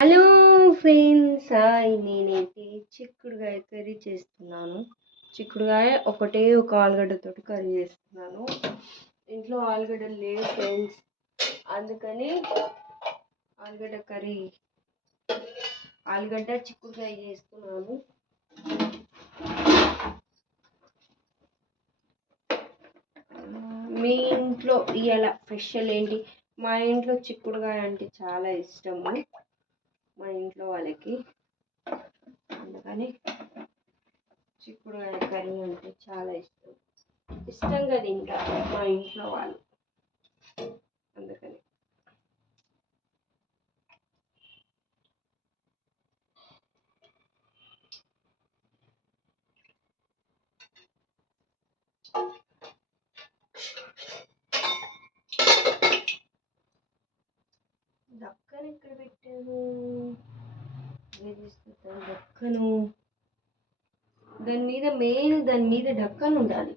Hello friends, నేనైతే చిక్కుడుగాయ curry చేస్తున్నాను. చిక్కుడుగాయ ఒక ఆలుగడ్డతోటి కర్రీ చేస్తున్నాను. ఇంట్లో ఆలుగడ్డలు లేవు ఫ్రెండ్స్, అందుకని ఆలుగడ్డ కర్రీ ఆలుగడ్డ చిక్కుడుగాయ చేస్తున్నాను. మీ ఇంట్లో ఇవాళ స్పెషల్ ఏంటి? మా ఇంట్లో చిక్కుడుగాయ అంటే చాలా ఇష్టము మా ఇంట్లో వాళ్ళకి, అందుకని చిక్కుడుగాయ కర్రీ అంటే చాలా ఇష్టంగా తింటారు మా ఇంట్లో వాళ్ళు, అందుకని. దక్కను ఎక్కడ పెట్టాను? దక్కను దాని మీద ఢక్కను ఉండాలి.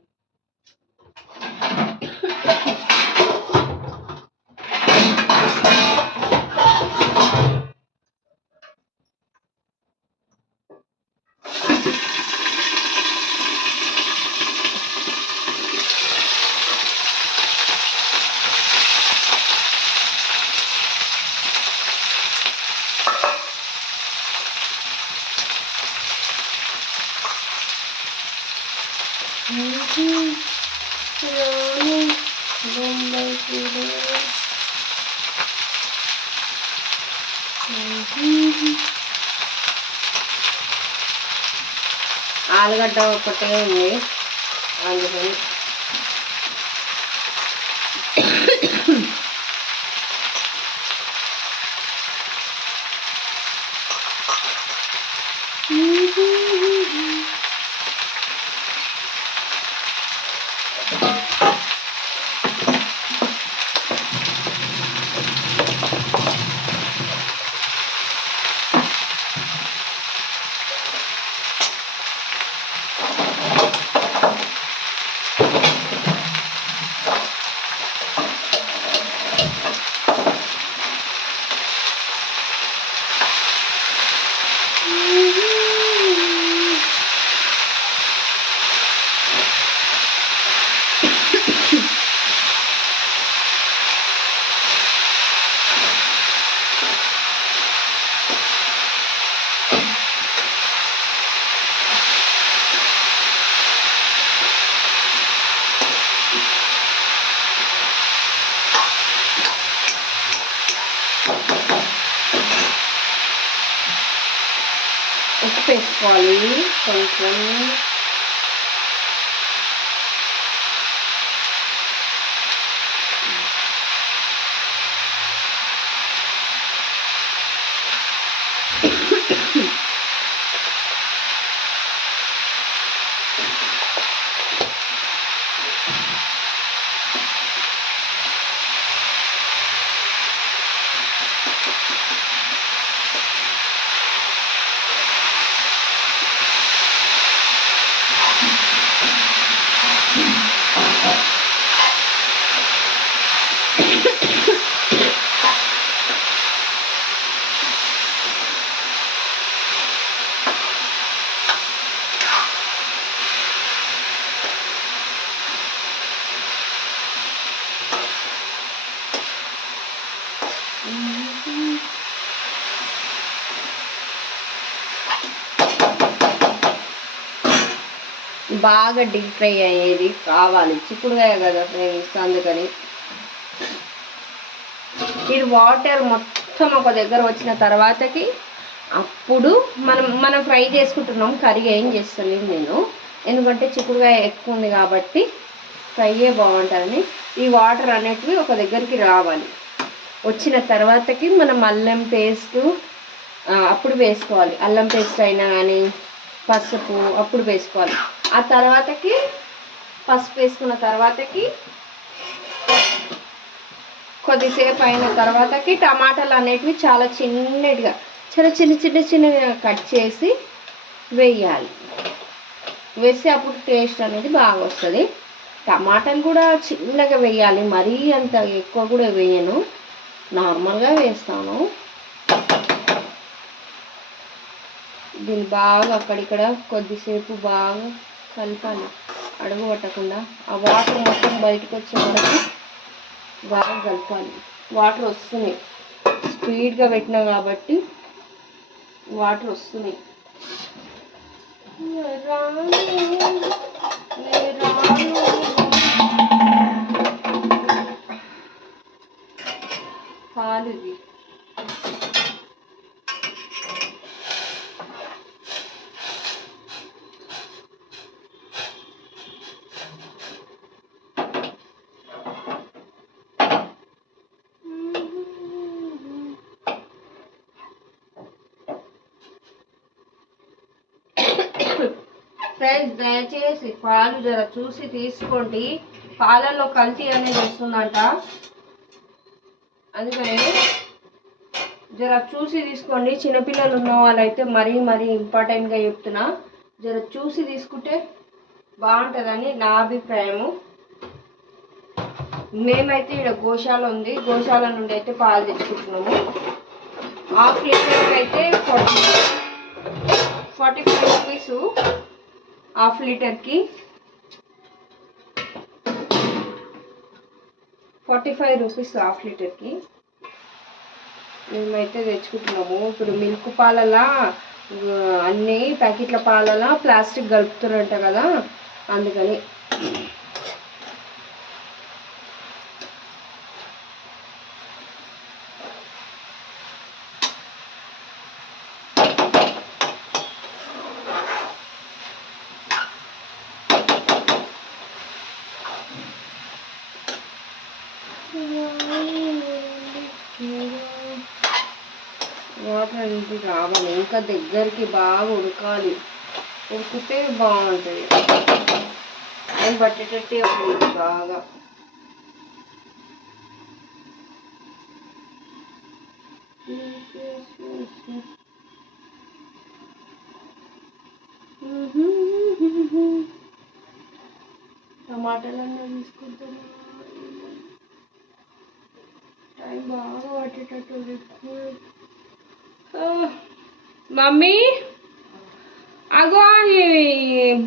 ఆలుగడ్డ ఒకటే ఉంది, అందుకని ఉప్పు వేసుకోవాలి కొంచెం. బాగా డీప్ ఫ్రై అయ్యేది కావాలి, చిక్కుడుగాయ కదా ఫ్రెండ్స్, అందుకని. ఇది వాటర్ మొత్తం ఒక దగ్గర వచ్చిన తర్వాతకి అప్పుడు మనం ఫ్రై చేసుకుంటున్నాం. కర్రీ ఏం చేస్తలేదు నేను, ఎందుకంటే చిక్కుడుగాయ ఎక్కువ ఉంది కాబట్టి ఫ్రైయే బాగుంటుందని. ఈ వాటర్ అనేటివి ఒక దగ్గరికి రావాలి. వచ్చిన తర్వాతకి మనం అల్లం పేస్టు అప్పుడు వేసుకోవాలి. అల్లం పేస్ట్ అయినా కానీ పసుపు అప్పుడు వేసుకోవాలి. ఆ తర్వాతకి పసుపు వేసుకున్న తర్వాతకి కొద్దిసేపు అయిన తర్వాతకి టమాటాలు అనేటివి చాలా చిన్నగా చిన్నగా కట్ చేసి వేయాలి. వేస్తే అప్పుడు టేస్ట్ అనేది బాగా వస్తుంది. టమాటాలు కూడా చిన్నగా వేయాలి, మరీ అంత ఎక్కువ కూడా వేయను, నార్మల్గా వేస్తాను. దీన్ని బాగా అక్కడిక్కడ కొద్దిసేపు బాగా కలపాలి, అడుగు పట్టకుండా. ఆ వాటర్ మొత్తం బయటకు వచ్చే వరకు బాగా కలపాలి. వాటర్ వస్తున్నాయి, స్పీడ్గా పెట్టినా కాబట్టి వాటర్ వస్తున్నాయి. పాలు ఇది ఫ్రెండ్స్, దయచేసి పాలు జర చూసి తీసుకోండి. పాలలో కల్తీ అనేది వస్తుందంట, అందుకని జర చూసి తీసుకోండి. చిన్నపిల్లలు ఉన్న వాళ్ళైతే మరీ ఇంపార్టెంట్గా చెప్తున్నా, జర చూసి తీసుకుంటే బాగుంటుందని నా అభిప్రాయము. మేమైతే ఇక్కడ గోశాల ఉంది, గోశాల నుండి అయితే పాలు తెచ్చుకుంటున్నాము. హాఫ్ లీటర్కి అయితే 45 రూపీస్. హాఫ్ లీటర్కి 45 రూపీస్ హాఫ్ లీటర్కి మేమైతే తెచ్చుకుంటున్నాము. ఇప్పుడు మిల్క్ పాలలా అన్నీ ప్యాకెట్ల పాలలా ప్లాస్టిక్ కలుపుతున్నారంట కదా, అందుకని. వాటర్ అనేది రావాలి, ఇంకా దగ్గరికి బాగా ఉడకాలి. ఉడికితే బాగుంటుంది, అది పట్టేటట్టే ఉంది బాగా. టమాటాలన్నీ తీసుకుంటాను, టైం బాగా పట్టేటట్టు. మమ్మీ అగో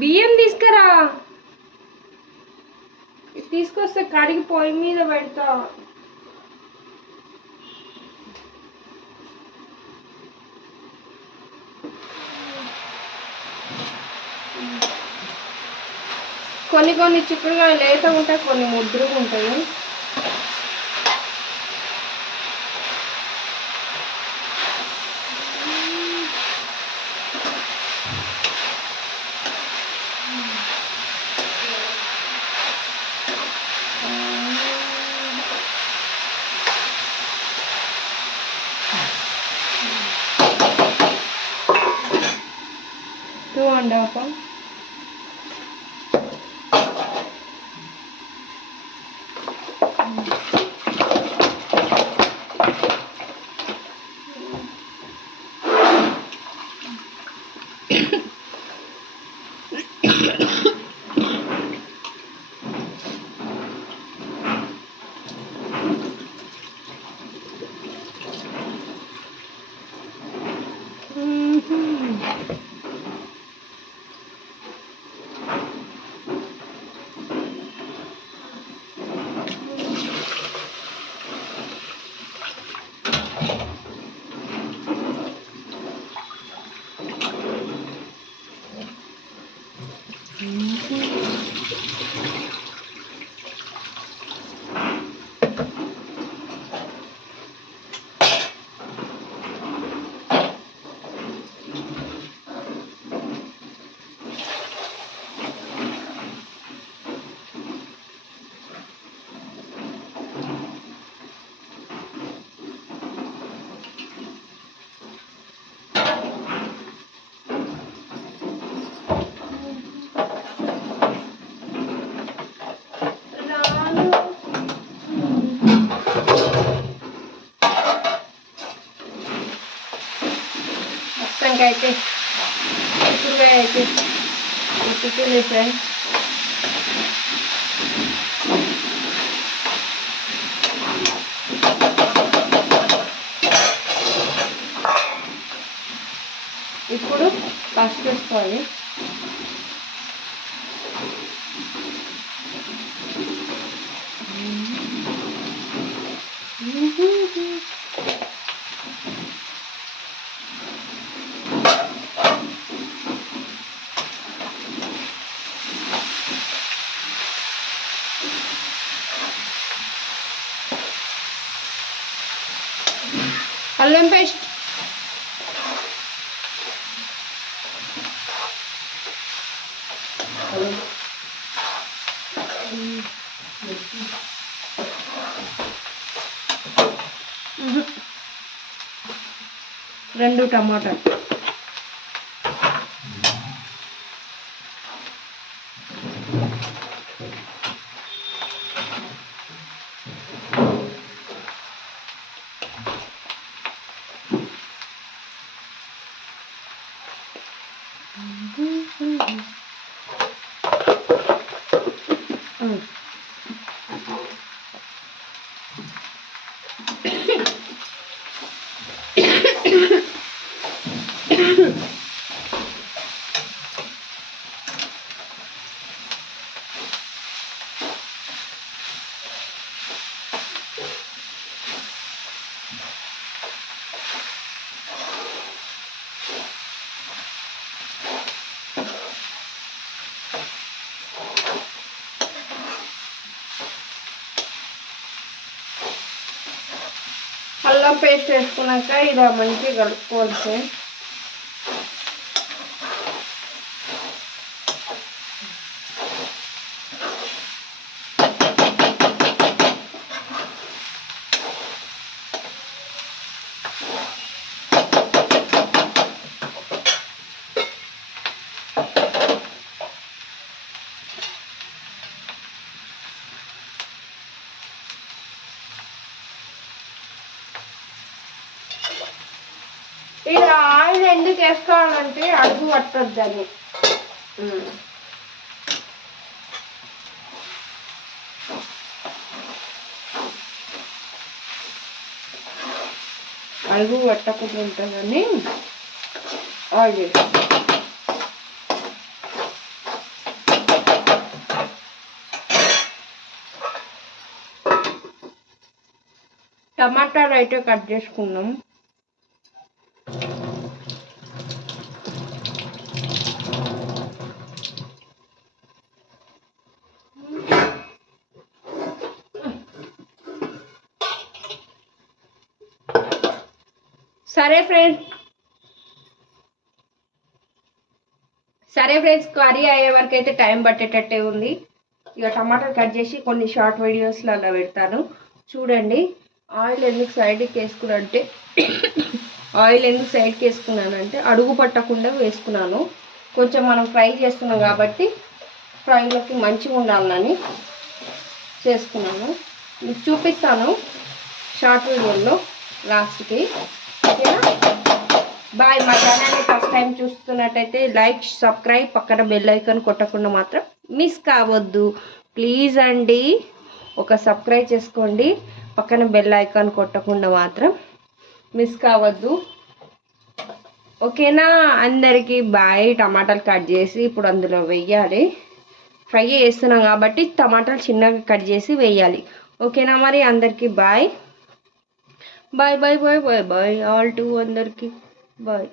బియ్యం తీసుకురా, తీసుకొస్తే కడిగి పొయ్యి మీద పెడతా. కొన్ని చిక్కుడుగా లేత ఉంటాయి, కొన్ని ముద్దుగా ఉంటాయి. Two and half. అయితే చిక్కుడుకాయ అయితే ఉడుకుతుంది ఫ్రెండ్స్. ఇప్పుడు పసుపు వేసుకోవాలి. అల్లం పేస్ట్, రెండు టమాటాలు, అల్లం పేస్ట్ వేసుకున్నాక ఇలా మంచిగా కలుపుకోవాలి. ఇలా ఆయిల్ ఎందుకు వేసుకోవాలంటే అడుగు పట్టొద్దని. అడుగు పట్టకుండా ఉంటుందని ఆయిల్ వేసి టమాటాలు అయితే కట్ చేసుకున్నాం. సరే ఫ్రెండ్స్ కర్రీ అయ్యే వరకు అయితే టైం పట్టేటట్టే ఉంది. ఇక టమాటాలు కట్ చేసి కొన్ని షార్ట్ వీడియోస్లో అలా పెడతాను చూడండి. ఆయిల్ ఎందుకు సైడ్కి వేసుకున్నానంటే అడుగు పట్టకుండా వేసుకున్నాను. కొంచెం మనం ఫ్రై చేస్తున్నాం కాబట్టి ఫ్రైలోకి మంచిగా ఉండాలని చేసుకున్నాను. మీకు చూపిస్తాను షార్ట్ వీడియోలో లాస్ట్కి. ఓకేనా? బాయ్. మా ఛానల్ని ఫస్ట్ టైం చూస్తున్నట్టయితే లైక్, సబ్స్క్రైబ్, పక్కన బెల్ ఐకాన్ కొట్టకుండా మాత్రం మిస్ కావద్దు ప్లీజ్ అండి. ఒక సబ్స్క్రైబ్ చేసుకోండి, పక్కన బెల్ ఐకాన్ కొట్టకుండా మాత్రం మిస్ కావద్దు. ఓకేనా? అందరికీ బాయ్. టమాటాలు కట్ చేసి ఇప్పుడు అందులో వెయ్యాలి. ఫ్రై చేస్తున్నాం కాబట్టి టమాటాలు చిన్నగా కట్ చేసి వేయాలి. ఓకేనా? మరి అందరికీ bye bye bye bye bye bye all to అందరికీ బాయ్.